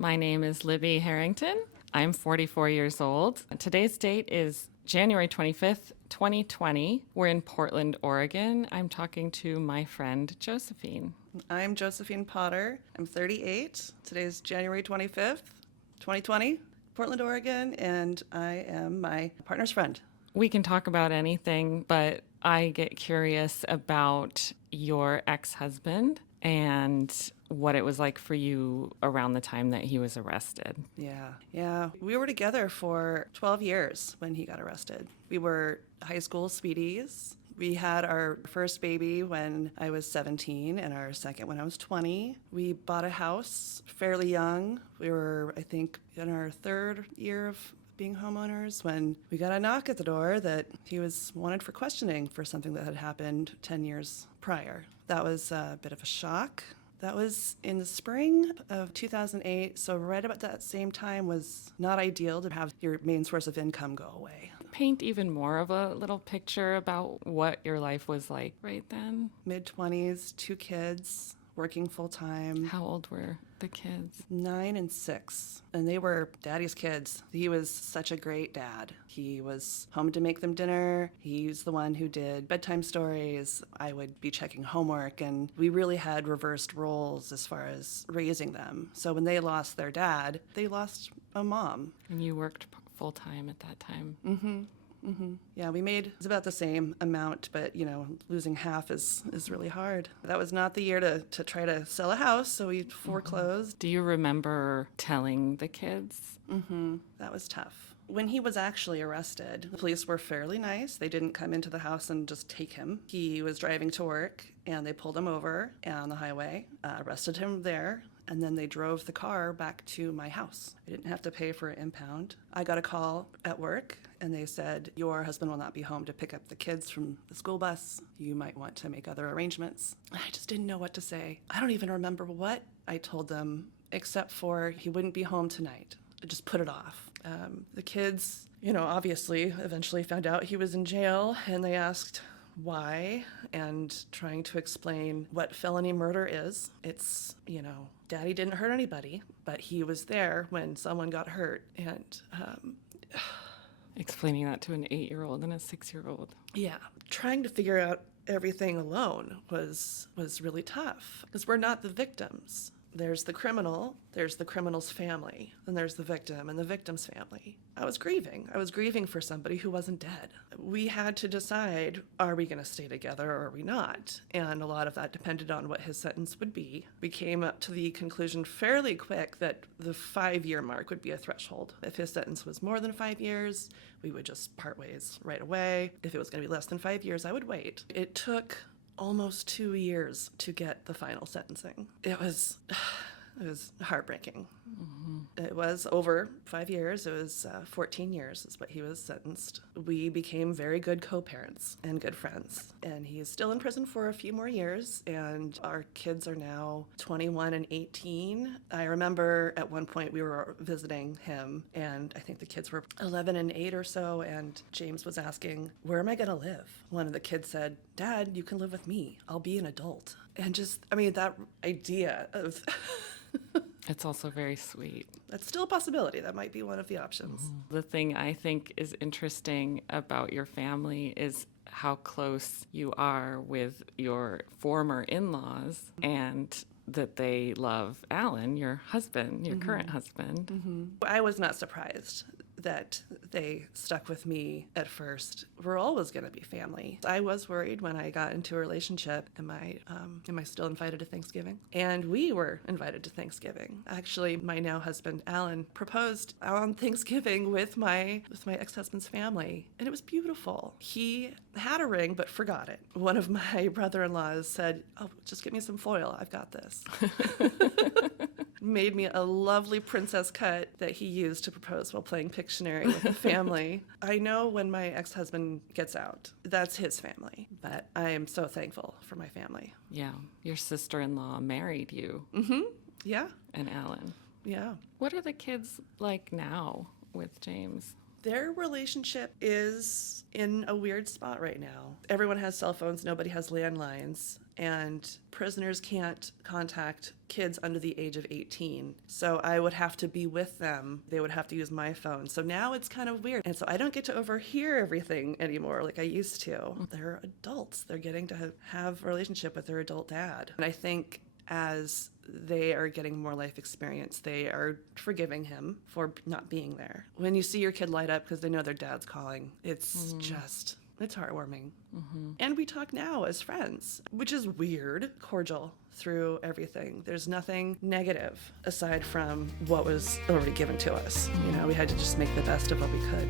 My name is Libby Harrington. I'm 44 years old. Today's date is January 25th, 2020. We're in Portland, Oregon. I'm talking to my friend Josephine. I'm Josephine Potter. I'm 38. Today's January 25th, 2020, Portland, Oregon, and I am my partner's friend. We can talk about anything, but I get curious about your ex-husband and what it was like for you around the time that he was arrested. Yeah. We were together for 12 years when he got arrested. We were high school sweeties. We had our first baby when I was 17 and our second when I was 20. We bought a house fairly young. We were, I think, in our third year of being homeowners when we got a knock at the door that he was wanted for questioning for something that had happened 10 years prior. That was a bit of a shock. That was in the spring of 2008, so right about that same time was not ideal to have your main source of income go away. Paint even more of a little picture about what your life was like right then. Mid-20s, 2 kids, working full-time. How old were the kids? 9 and 6, and they were daddy's kids. He was such a great dad. He was home to make them dinner. He's the one who did bedtime stories. I would be checking homework, and we really had reversed roles as far as raising them. So when they lost their dad, they lost a mom. And you worked full-time at that time. Yeah, we made it's about the same amount, but losing half is really hard. That was not the year to try to sell a house, so we foreclosed. Do you remember telling the kids? That was tough. When he was actually arrested, the police were fairly nice. They didn't come into the house and just take him. He was driving to work, and they pulled him over on the highway, arrested him there, and then they drove the car back to my house. I didn't have to pay for an impound. I got a call at work, and they said, your husband will not be home to pick up the kids from the school bus. You might want to make other arrangements. I just didn't know what to say. I don't even remember what I told them, except for he wouldn't be home tonight. I just put it off. The kids, obviously eventually found out he was in jail, and they asked why, and trying to explain what felony murder is. It's, Daddy didn't hurt anybody, but he was there when someone got hurt, and Explaining that to an 8-year-old and a 6-year-old. yeah, trying to figure out everything alone was really tough, because we're not the victims. There's the criminal, there's the criminal's family, and there's the victim and the victim's family. I was grieving for somebody who wasn't dead. We had to decide, are we going to stay together or are we not? And a lot of that depended on what his sentence would be. We came up to the conclusion fairly quick that the 5-year mark would be a threshold. If his sentence was more than 5 years, we would just part ways right away. If it was going to be less than 5 years, I would wait. It took almost 2 years to get the final sentencing. It was heartbreaking. It was over 5 years. It was 14 years is what he was sentenced. We became very good co-parents and good friends. And he is still in prison for a few more years, and our kids are now 21 and 18. I remember at one point we were visiting him, and I think the kids were 11 and 8 or so, and James was asking, where am I going to live? One of the kids said, Dad, you can live with me. I'll be an adult. And that idea of... It's also very sweet. That's still a possibility. That might be one of the options. The thing I think is interesting about your family is how close you are with your former in-laws, and that they love Alan, your husband, your current husband. I was not surprised that they stuck with me at first. We're always going to be family. I was worried when I got into a relationship, am I still invited to Thanksgiving? And we were invited to Thanksgiving. Actually, my now husband, Alan, proposed on Thanksgiving with my ex-husband's family, and it was beautiful. He had a ring but forgot it. One of my brother-in-laws said, oh, just get me some foil. I've got this. Made me a lovely princess cut that he used to propose while playing Pictionary with the family. I know when my ex-husband gets out, that's his family, but I am so thankful for my family. Yeah, your sister-in-law married you. Yeah. And Alan. Yeah. What are the kids like now with James? Their relationship is in a weird spot right now. Everyone has cell phones, nobody has landlines. and prisoners can't contact kids under the age of 18. So I would have to be with them. They would have to use my phone. So now it's kind of weird. And so I don't get to overhear everything anymore like I used to. They're adults. They're getting to have a relationship with their adult dad. And I think as they are getting more life experience, they are forgiving him for not being there. When you see your kid light up because they know their dad's calling, it's just, it's heartwarming. And we talk now as friends, which is weird, cordial through everything. There's nothing negative aside from what was already given to us. You know, we had to just make the best of what we could.